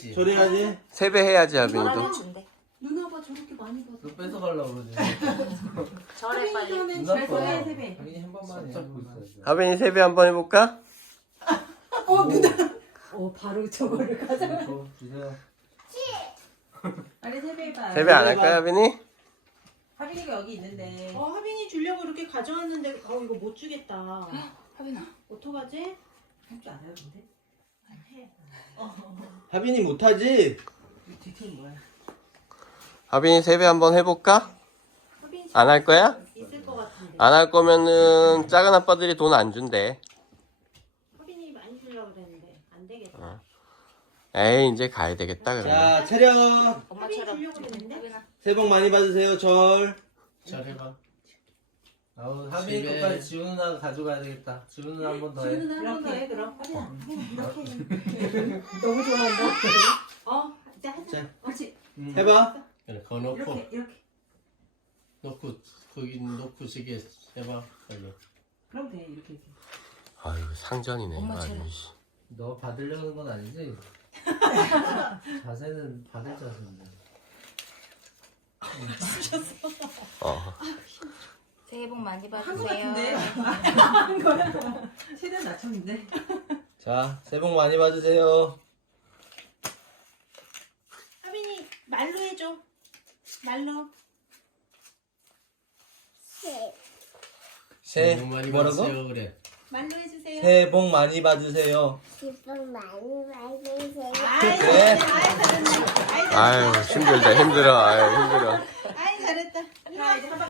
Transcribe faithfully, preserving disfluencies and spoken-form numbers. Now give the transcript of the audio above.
처리해야지. 세배해야지 하빈이도. 너라면 준대. 누나 봐 저렇게 많이 받아. 너 뺏어가려고 그러지. 절에 빨리. 하빈이는 누나 잘 거야. 써야 세배. 당연히 한 번만 해. 잡고 있어야지. 하빈이 세배 한번 해볼까? 어 누나. 어 바로 저거를 가져. 줘, 주세요. 빨리 세배 해봐. 세배 안 할까요 하빈이? 하빈이가 여기 있는데. 어 하빈이 주려고 이렇게 가져왔는데 어 이거 못 주겠다. 하빈아. 어떡하지? 할 줄 알아요 근데? 하빈이 못하지? 디테일 뭐야? 하빈이 세배 한번 해볼까? 하빈이 안 할 거야? 있을 것 같은데. 안 할 거면은 작은 아빠들이 돈 안 준대. 하빈이 많이 주려고 그랬는데 안 되겠다. 어. 에이 이제 가야 되겠다 그러면. 자, 차렷. 하빈이 엄마처럼. 주려고 그랬는데. 하빈아. 새해 복 많이 받으세요, 절. 잘해봐. 아우 하빈이 것까지 지우 누나가 가져가야 되겠다. 지우 누나 한 번 더 해. 지우는 한 번 더 해 그럼. 하빈아 이렇게 해. 너무 좋아한다. 어 이제 하자. 자, 그렇지. 응. 해봐. 그래, 거 넣고 이렇게 이렇게. 넣고 거기 넣고 시계 해봐. 빨리. 그럼 돼 이렇게 이렇게. 아유 상전이네. 엄마 아주. 쟤는. 너 받으려는 건 아니지? 자세는 받을 자세인데. 어. 새해 복 많이 한거 받으세요. 같은데. 한 거야. 최대한 낮췄는데. 자, 새해 복 많이 받으세요. 하빈이 말로 해줘. 말로. 새해 복 많이 뭐라고? 받으세요 그래. 말로 해주세요. 새해 복 많이 받으세요. 기쁨 많이 받으세요. 아이 그래. 잘했네. 아이 잘했네. 아이 잘했네. 아유 힘들다 힘들어. 아유 힘들어. 아이 잘했다. 자 이제 한 번.